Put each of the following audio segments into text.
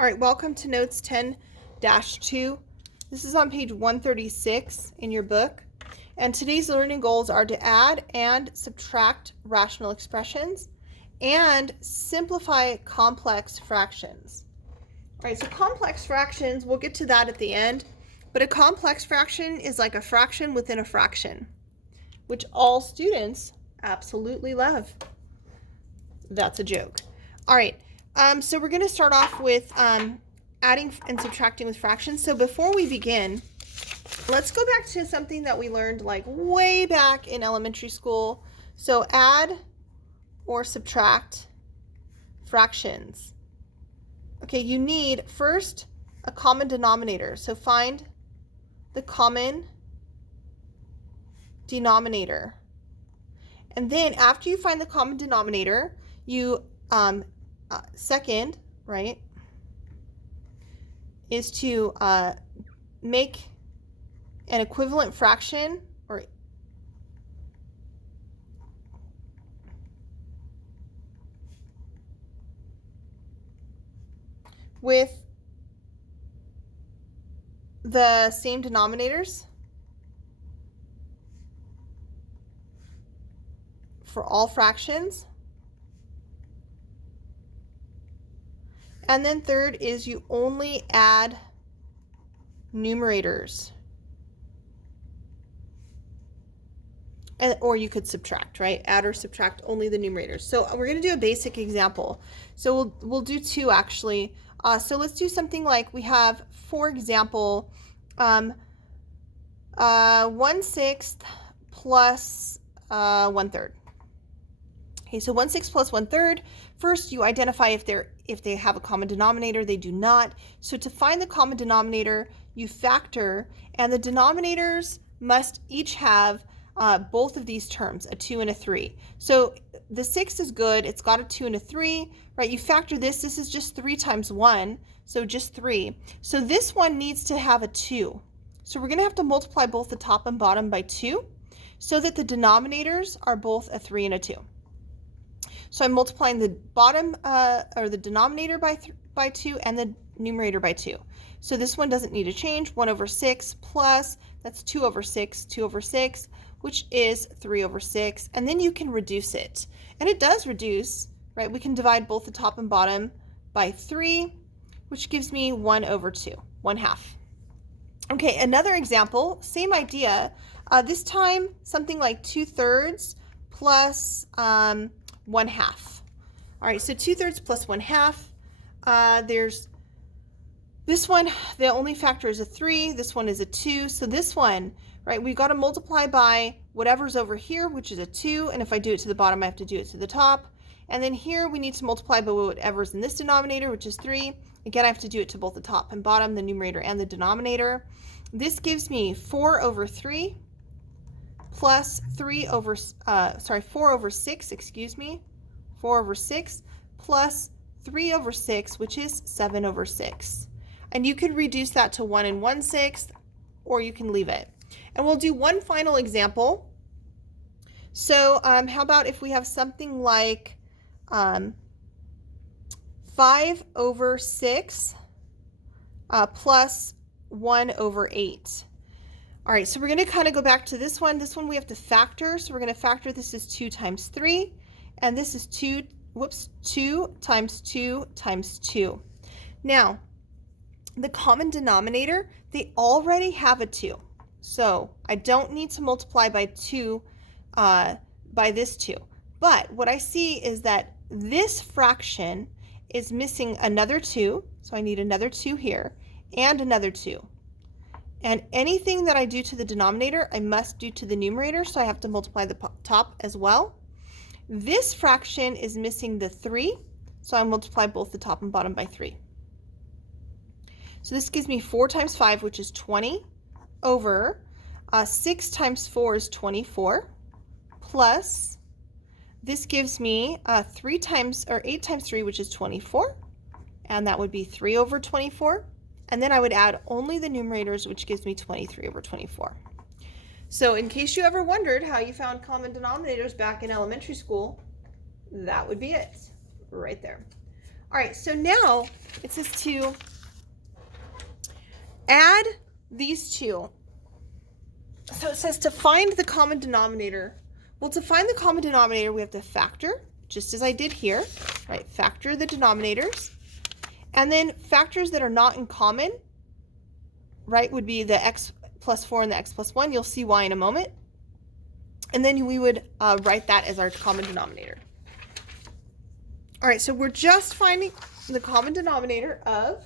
All right, welcome to Notes 10-2. This is on page 136 in your book. And today's learning goals are to add and subtract rational expressions and simplify complex fractions. All right, so complex fractions, we'll get to that at the end, but a complex fraction is like a fraction within a fraction, which all students absolutely love. That's a joke. All right. So we're going to start off with adding and subtracting with fractions. So before we begin, let's go back to something that we learned like way back in elementary school. So add or subtract fractions. Okay, you need first a common denominator. So find the common denominator. And then after you find the common denominator, you second, right, is to make an equivalent fraction or with the same denominators for all fractions. And then third is you only add numerators. Or you could subtract, right? Add or subtract only the numerators. So we're going to do a basic example. So we'll do two actually. So let's do something like we have, for example, 1/6 plus 1/3. Okay, so 1/6 plus 1/3. First, you identify if they have a common denominator. They do not. So to find the common denominator, you factor, and the denominators must each have both of these terms, a 2 and a 3. So the 6 is good. It's got a 2 and a 3, right? You factor this. This is just 3 times 1, so just 3. So this one needs to have a 2. So we're going to have to multiply both the top and bottom by 2 so that the denominators are both a 3 and a 2. So I'm multiplying the bottom or the denominator by 2 and the numerator by 2. So this one doesn't need to change. 1/6 plus, that's 2/6, 2/6, which is 3/6. And then you can reduce it. And it does reduce, right? We can divide both the top and bottom by 3, which gives me 1/2, 1/2. Okay, another example, same idea. This time, something like 2/3 plus 1/2. All right, so 2/3 plus 1/2. There's this one, the only factor is a 3. This one is a 2. So this one, right, we've got to multiply by whatever's over here, which is a 2. And if I do it to the bottom, I have to do it to the top. And then here we need to multiply by whatever's in this denominator, which is 3. Again, I have to do it to both the top and bottom, the numerator and the denominator. This gives me 4/3 plus 4/6, excuse me, 4/6 plus 3/6, which is 7/6. And you could reduce that to 1 1/6, or you can leave it. And we'll do one final example. So how about if we have something like 5/6 plus 1/8. All right, so we're going to kind of go back to this one. This one we have to factor. So we're going to factor this is 2 times 3. And this is 2 times 2 times 2. Now, the common denominator, they already have a 2. So I don't need to multiply by 2 by this 2. But what I see is that this fraction is missing another 2. So I need another 2 here and another 2. And anything that I do to the denominator, I must do to the numerator, so I have to multiply the top as well. This fraction is missing the 3, so I multiply both the top and bottom by 3. So this gives me 4 times 5, which is 20, over 6 times 4 is 24, plus this gives me 8 times 3, which is 24, and that would be 3/24. And then I would add only the numerators, which gives me 23/24. So in case you ever wondered how you found common denominators back in elementary school, that would be it right there. All right, so now it says to add these two. So it says to find the common denominator. Well, to find the common denominator, we have to factor, just as I did here, right? Factor the denominators. And then factors that are not in common, right, would be the x plus 4 and the x plus 1. You'll see why in a moment. And then we would write that as our common denominator. All right, so we're just finding the common denominator of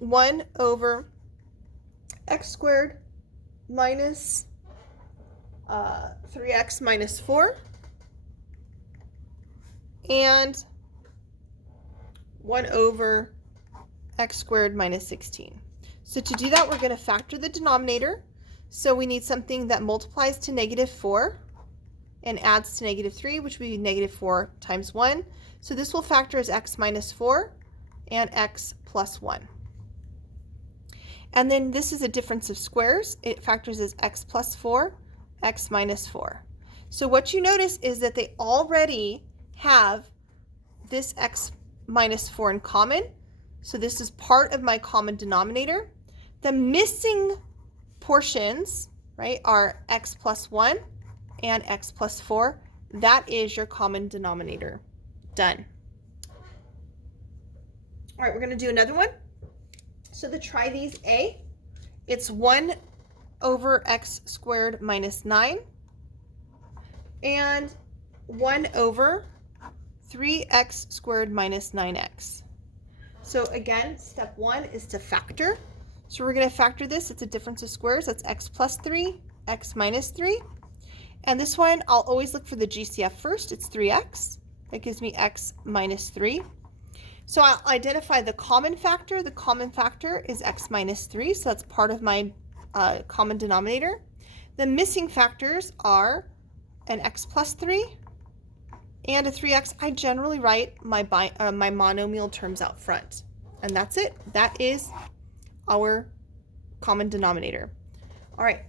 1 over x squared minus 3x minus 4 and 1 over x squared minus 16. So to do that, we're going to factor the denominator. So we need something that multiplies to negative 4 and adds to negative 3, which would be negative 4 times 1. So this will factor as x minus 4 and x plus 1. And then this is a difference of squares. It factors as x plus 4, x minus 4. So what you notice is that they already have this x minus 4 in common. So this is part of my common denominator. The missing portions, right, are x plus 1 and x plus 4. That is your common denominator. Done. All right, we're going to do another one. So to try these A, it's 1 over x squared minus 9 and 1 over 3x squared minus 9x. So again, step 1 is to factor. So we're going to factor this. It's a difference of squares. That's x plus 3, x minus 3. And this one, I'll always look for the GCF first. It's 3x. That gives me x minus 3. So I'll identify the common factor. The common factor is x minus 3, so that's part of my common denominator. The missing factors are an x plus 3 and a 3x. I generally write my monomial terms out front. And that's it. That is our common denominator. All right.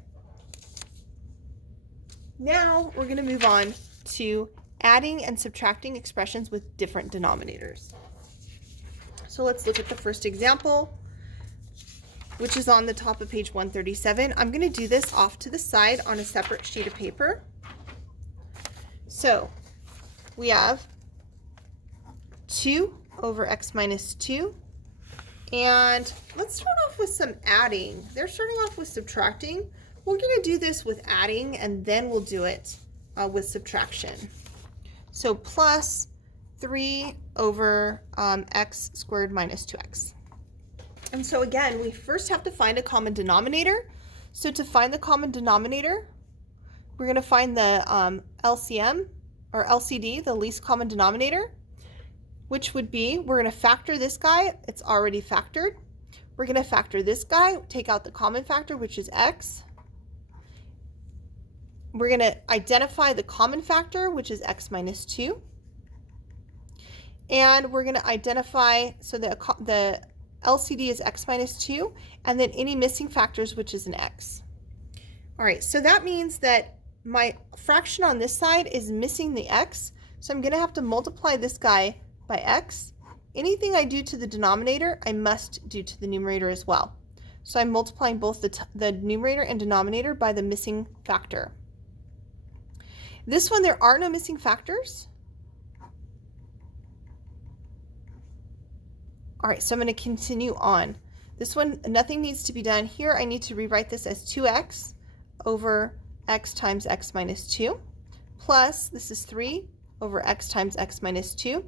Now we're going to move on to adding and subtracting expressions with different denominators. So let's look at the first example, which is on the top of page 137. I'm going to do this off to the side on a separate sheet of paper. So we have 2 over x minus 2. And let's start off with some adding. They're starting off with subtracting. We're going to do this with adding, and then we'll do it with subtraction. So plus 3 over x squared minus 2x. And so again, we first have to find a common denominator. So to find the common denominator, we're going to find the LCM or LCD, the least common denominator, which would be, we're going to factor this guy. It's already factored. We're going to factor this guy, take out the common factor, which is x. We're going to identify the common factor, which is x minus 2. And we're going to identify, so the LCD is x minus 2, and then any missing factors, which is an x. All right, so that means that my fraction on this side is missing the x, so I'm going to have to multiply this guy by x. Anything I do to the denominator, I must do to the numerator as well. So I'm multiplying both the numerator and denominator by the missing factor. This one, there are no missing factors. All right, so I'm going to continue on. This one, nothing needs to be done here. I need to rewrite this as 2x over x times x minus 2, plus this is 3 over x times x minus 2.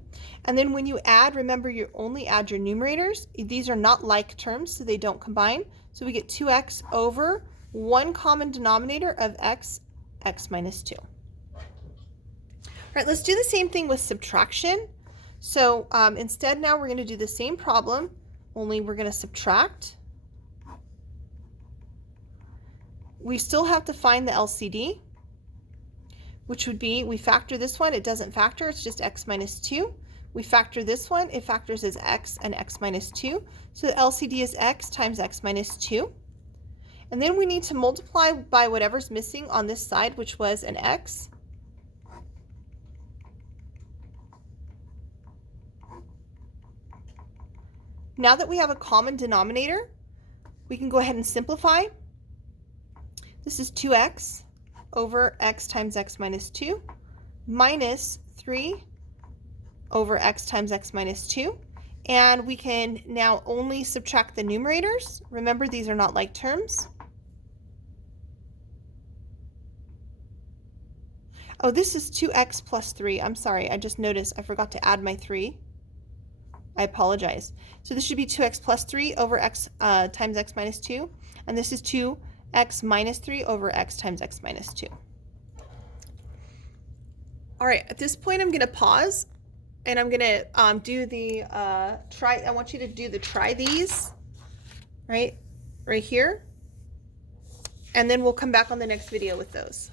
And then when you add, remember you only add your numerators. These are not like terms, so they don't combine. So we get 2x over one common denominator of x minus 2. All right, let's do the same thing with subtraction. So instead now we're going to do the same problem, only we're going to subtract. We still have to find the LCD, which would be, we factor this one, it doesn't factor, it's just x minus 2. We factor this one, it factors as x and x minus 2. So the LCD is x times x minus 2. And then we need to multiply by whatever's missing on this side, which was an x. Now that we have a common denominator, we can go ahead and simplify. This is 2x over x times x minus 2 minus 3 over x times x minus 2. And we can now only subtract the numerators. Remember, these are not like terms. Oh, this is 2x plus 3. I'm sorry, I just noticed I forgot to add my 3. I apologize. So this should be 2x plus 3 over x times x minus 2. And this is 2x minus 3 over x times x minus 2. All right, at this point I'm going to pause and I'm going to do the try. I want you to do the try these right here. And then we'll come back on the next video with those.